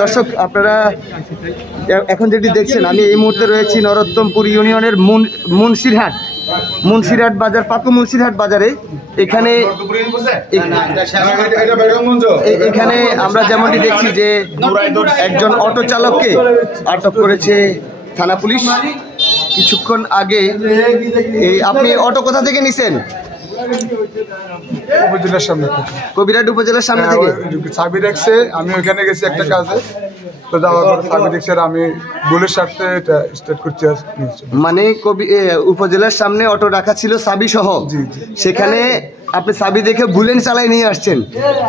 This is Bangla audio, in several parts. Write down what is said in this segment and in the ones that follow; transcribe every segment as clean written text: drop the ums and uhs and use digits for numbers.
দর্শক আপনারা এখন যেটি দেখছেন, আমি এই মুহূর্তে রয়েছি নরোত্তমপুর ইউনিয়নের মুন্সিরহাট বাজার, পাকু মুন্সিরহাট বাজারে। এখানে আমরা যেমনটি দেখছি যে একজন অটো চালককে আটক করেছে থানা পুলিশ কিছুক্ষণ আগে। আপনি অটো কোথা থেকে নিছেন? উপজেলার সামনে, কবিরহাট উপজেলার সামনে থেকে চাবি রাখছে। আমি ওখানে গেছি একটা কাজে, তো যাওয়ার পর চাবি দেখছি আর আমি ভুলের স্বার্থে এটা স্টার্ট করছি। মানে উপজেলার সামনে অটো রাখা ছিল চাবি সহ, সেখানে আপনি চাবি দেখে ভুলেন চালাই নিয়ে আসছেন।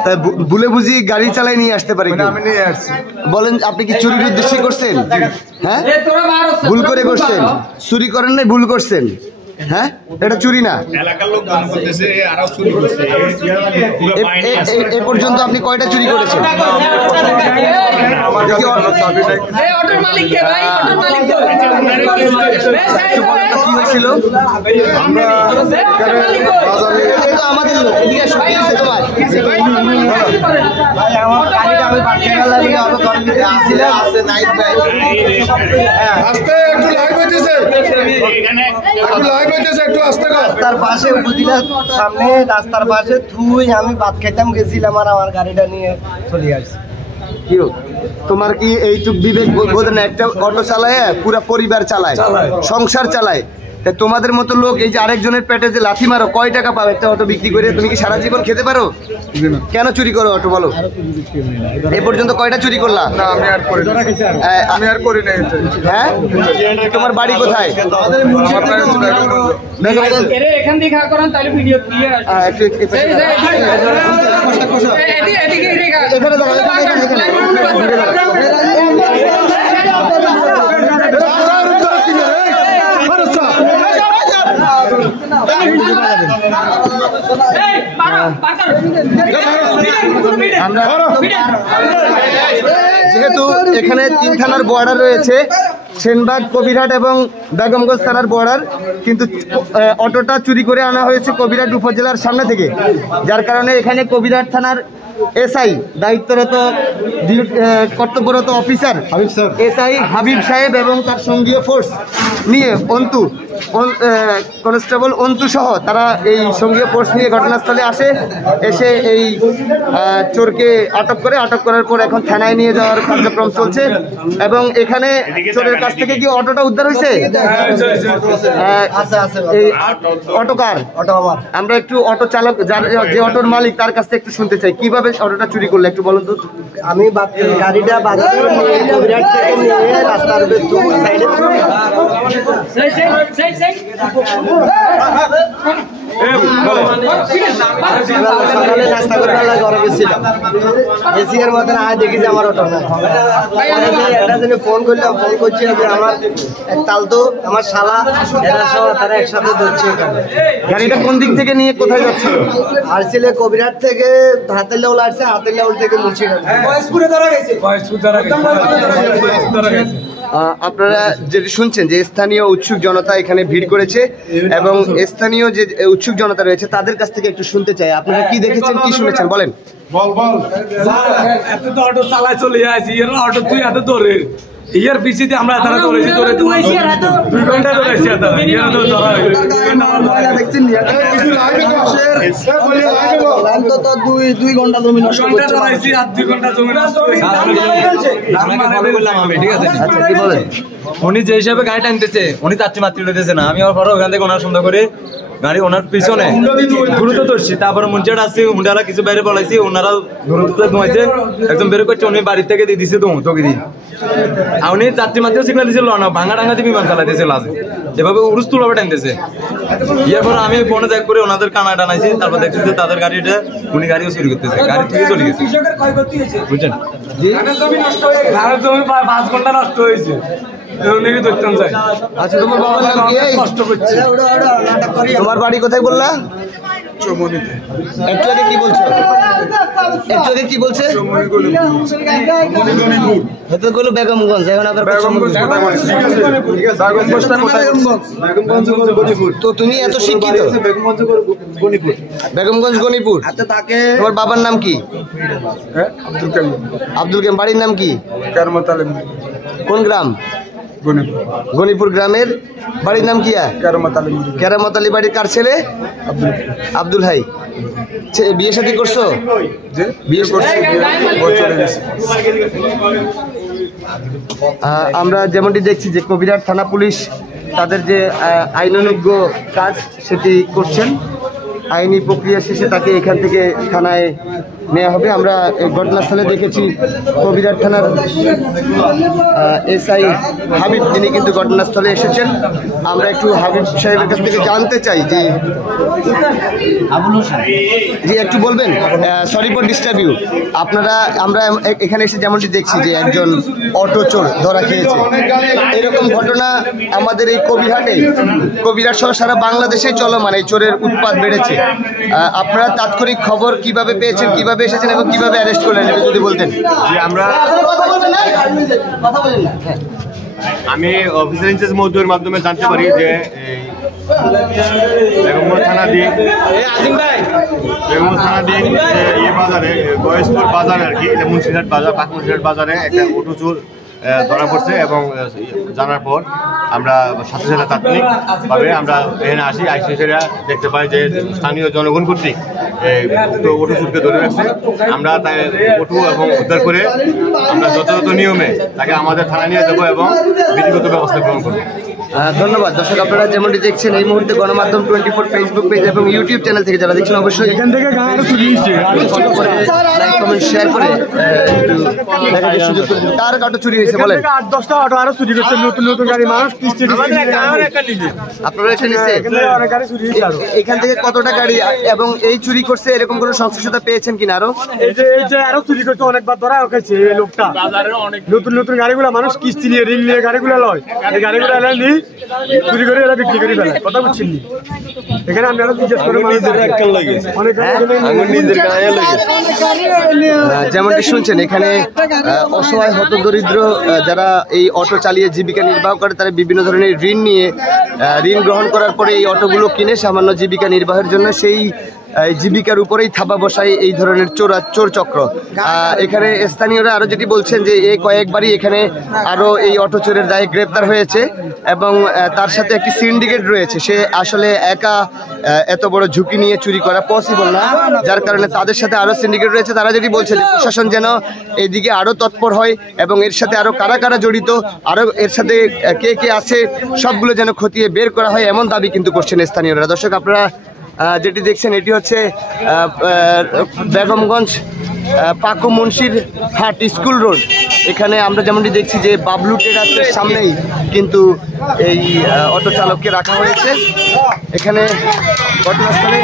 তাই ভুলে বুঝি গাড়ি চালাই নিয়ে আসতে পারি? আমি নিয়ে আসছি। বলেন আপনি কি চুরির উদ্দেশ্যে করছেন? হ্যাঁ, ভুল করে করছেন, চুরি করেন নাই, ভুল করছেন। হ্যাঁ, এটা চুরি না। এ পর্যন্ত আপনি কয়টা চুরি করেছেন? কি হয়েছিল? আমাদের লোক রাস্তার পাশে উপজেলার সামনে, রাস্তার পাশে থুই আমি ভাত খাইতাম গেছিলাম আর আমার গাড়িটা নিয়ে চলে আসছি। তোমার কি এইটুক বিবেক বোধ না? একটা অটো চালায় পুরা পরিবার চালায়, সংসার চালায়। তোমাদের মতো লোক এই যে আরেকজনের পেটে যে লাথি মারো, কয় টাকা পাবে একটা অটো বিক্রি করে? তুমি কি সারা জীবন খেতে পারো? কেন চুরি করো অটো বলো? এ পর্যন্ত কয়টা চুরি করলা? আমি আর করি নাই। হ্যাঁ, তোমার বাড়ি কোথায়? যেহেতু এখানে 3 থানার বর্ডার রয়েছে, সেনবাগ, কবিরহাট এবং বেগমগঞ্জ থানার বর্ডার, কিন্তু অটোটা চুরি করে আনা হয়েছে কবিরহাট উপজেলার সামনে থেকে, যার কারণে এখানে কবিরহাট থানার এসআই দায়িত্বরত কর্তব্যরত অফিসার এসআই হাবিব সাহেব এবং তার সঙ্গীয় ফোর্স নিয়ে কনস্টেবল অন্তু সহ তারা এই সঙ্গীয় ফোর্স নিয়ে ঘটনাস্থলে আসে। এসে এই চোরকে আটক করে, আটক করার পর এখন থানায় নিয়ে যাওয়ার কার্যক্রম চলছে। এবং এখানে চোরের কাছ থেকে কি অটোটা উদ্ধার হয়েছে? এই অটোকার আমরা একটু অটো চালক, যে অটোর মালিক, তার কাছ থেকে একটু শুনতে চাই কিভাবে অটোটা চুরি করলে, একটু বলুন তো। আমি গাড়িটা বাজারে নিয়ে কবিরহাট থেকে নিয়ে রাস্তার সকালে নাস্তা করে ঘরে গেছিলাম, এসির মধ্যে দেখি যে আমার অটো না। একটা দিনে ফোন করলাম, ফোন করছি যে আমার তালতো আমার শালা এরা সব তারা একসাথে ধরছে। গাড়িটা কোন দিক থেকে নিয়ে কোথায় যাচ্ছে? আসছিলে কবিরহাট থেকে হাতের লেউল আসছে, হাতের লেউল থেকে মুন্সিরহাট। আপনারা যেটি শুনছেন যে স্থানীয় উৎসুক জনতা এখানে ভিড় করেছে, এবং স্থানীয় যে উৎসুক জনতা রয়েছে তাদের কাছ থেকে একটু শুনতে চাই, আপনারা কি দেখেছেন, কি শুনেছেন বলেন। এত তো অটো চালায় চলে আসি, অটো তুই এত ধরে ইয়ার পিছিয়ে আমরা এত ধরেছি, ধরে 2 ঘন্টা ধরেছি। দুই ঘন্টা জমি নষ্ট ধরাইছি আর 2 ঘন্টা জমি নষ্ট। ঠিক আছে, কি বলেন? উনি যে হিসাবে গাড়ি টানতেছে, উনি যাত্রী মাতৃ লইতেছে না। আমি আমার পরে ওখান থেকে ওনার সন্ধ্যা করে গাড়ি ওনার পিছনে দ্রুত ধরছি। তারপরে মুন্সিয়াট আসছি, মুন্ডারা কিছু বাইরে বলাইছি, ওনারা দ্রুত ঘুমাইছে, একদম বের করছে। উনি বাড়ির থেকে দিয়ে দিছে তোকে দিয়ে। আর উনি যাত্রী মাতৃও সিগনাল দিয়েছিল না, ভাঙা ডাঙ্গাতে বিমান চালাইতেছে লাজে, এভাবে উড়ুস্তুলভাবে টানতেছে। ইয়ার পরে আমি ফোনে দেখ করে ওনাদের কানা টানাইছি, তারপর দেখছি যে তাদের গাড়িটা উনি গাড়িও চুরি করতেছে, গাড়ি থেকে চলে গেছে। বুঝছেন, জমি 5 ঘন্টা নষ্ট হয়েছে। এরকম ধরতাম যায়। আচ্ছা, তোমার বাবার নাম কি? কষ্ট করছে। তোমার বাড়ি কোথায় বললা? চমনিতে একটু আগে কি বলছো? একটু আগে কি বলছে? হয়তো বললো বেগমগঞ্জ, এখন আবার তো তুমি এত শিক্ষিত? বেগমগঞ্জ গণিপুর। আচ্ছা, তাকে তোমার বাবার নাম কি? আব্দুল কালাম। বাড়ির নাম কি? কোন গ্রাম? গণিপুর গ্রামের বাড়ির নাম কি? কেরামত আলী। বাড়ির কার ছেলে? আব্দুল হাই। বিয়ে শাদী করছো? আমরা যেমনটি দেখছি যে কবিরহাট থানা পুলিশ তাদের যে আইনানুগ কাজ সেটি করছেন। আইনি প্রক্রিয়া শেষে তাকে এখান থেকে থানায় নেওয়া হবে। আমরা এই ঘটনাস্থলে দেখেছি কবিরহাট থানার SI হাবিব, তিনি কিন্তু ঘটনাস্থলে এসেছেন। আমরা একটু হাবিব সাহেবের কাছ থেকে জানতে চাই যে জি একটু বলবেন। Sorry for disturb you. আমরা এখানে এসে যেমনটি দেখছি যে একজন অটো চোর ধরা খেয়েছে। এরকম ঘটনা আমাদের এই কবিরহাট সহ সারা বাংলাদেশে চলমান। এই চোরের উৎপাত বেড়েছে। আপনারা তাৎক্ষণিক খবর কিভাবে পেয়েছেন, কিভাবে এসেছেন এবং কিভাবে অ্যারেস্ট করলেন এটা যদি বলতেন। আমি অফিসার ইনচার্জ মহোদয়ের মাধ্যমে জানতে পারি যে বেগমগঞ্জ থানাধীন বাজারে গয়েশপুর বাজারে আর কি, এটা মুন্সিরহাট বাজার, পাক মুন্সিরহাট বাজারে একটা অটো চোর ধরা পড়ছে। এবং জানার পর আমরা সাথে সাথে তাৎক্ষণিকভাবে আমরা এখানে আসি সেটা দেখতে পাই যে স্থানীয় জনগণ কর্তৃক অটো চোরকে ধরে রাখছে। আমরা তাই অটো এবং উদ্ধার করে আমরা যথাযথ নিয়মে তাকে আমাদের থানায় নিয়ে যাবো এবং বিধিগত ব্যবস্থা গ্রহণ করবো। ধন্যবাদ। দর্শক, আপনারা যেমনটি দেখছেন এই মুহূর্তে গণমাধ্যম 24 ফেসবুক পেজ এবং ইউটিউব চ্যানেল থেকে যারা দেখছেন অবশ্যই এখান থেকে লাইক কমেন্ট শেয়ার করে একটু দেখার সুযোগ করে দিন। কার অটো চুরি হয়েছে বলেন? 8-10টা অটো আরো চুরি করছে, নতুন গাড়ি মানুষ কিস্তি আপনারা এসে নিচ্ছে এখান থেকে কতটা গাড়ি এবং এই চুরি করছে এরকম কোনো সংশ্লিষ্টতা পেয়েছেন কিনা? আরো এই যে আরো চুরি করছে, অনেকবার ধরা হয়েছে এই লোকটা। নতুন গাড়িগুলো মানুষ কিস্তি নিয়ে ঋণ নিয়ে গাড়িগুলো লয়, এই গাড়িগুলো এনে নিয়ে চুরি করে এরা বিক্রি করে ফেলে। কথা বুঝছেন? এখানে আমি আরো জিজ্ঞেস করে যেমনটি শুনছেন এখানে অসহায় হতদরিদ্র যারা এই অটো চালিয়ে জীবিকা নির্বাহ করে তারা বিভিন্ন ধরনের ঋণ গ্রহণ করার পরে এই অটোগুলো কিনে সামান্য জীবিকা নির্বাহের জন্য সেই জীবিকার উপরেই থাবা বসায় এই ধরনের চোর চক্র। এখানে স্থানীয়রা আরো যেটি বলছেন যে এই কয়েকবারই এখানে আরো এই অটো চোরের দায়ে গ্রেপ্তার হয়েছে এবং তার সাথে একটি সিন্ডিকেট রয়েছে। সে আসলে একা এত বড় ঝুঁকি নিয়ে চুরি করা পসিবল না, যার কারণে তাদের সাথে আরো সিন্ডিকেট রয়েছে। তারা যেটি বলছে যে প্রশাসন যেন এইদিকে আরো তৎপর হয় এবং এর সাথে আরো কারা জড়িত, আরো এর সাথে কে আছে সবগুলো যেন খতিয়ে বের করা হয়, এমন দাবি কিন্তু করছেন স্থানীয়রা। দর্শক, আপনারা যেটি দেখছেন এটি হচ্ছে বেগমগঞ্জ পাকু মুন্সিরহাট স্কুল রোড। এখানে আমরা যেমনটি দেখছি যে বাবলু ট্রেডার্সের সামনেই কিন্তু এই অটো চালককে রাখা হয়েছে। এখানে ঘটনাস্থলে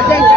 Okay.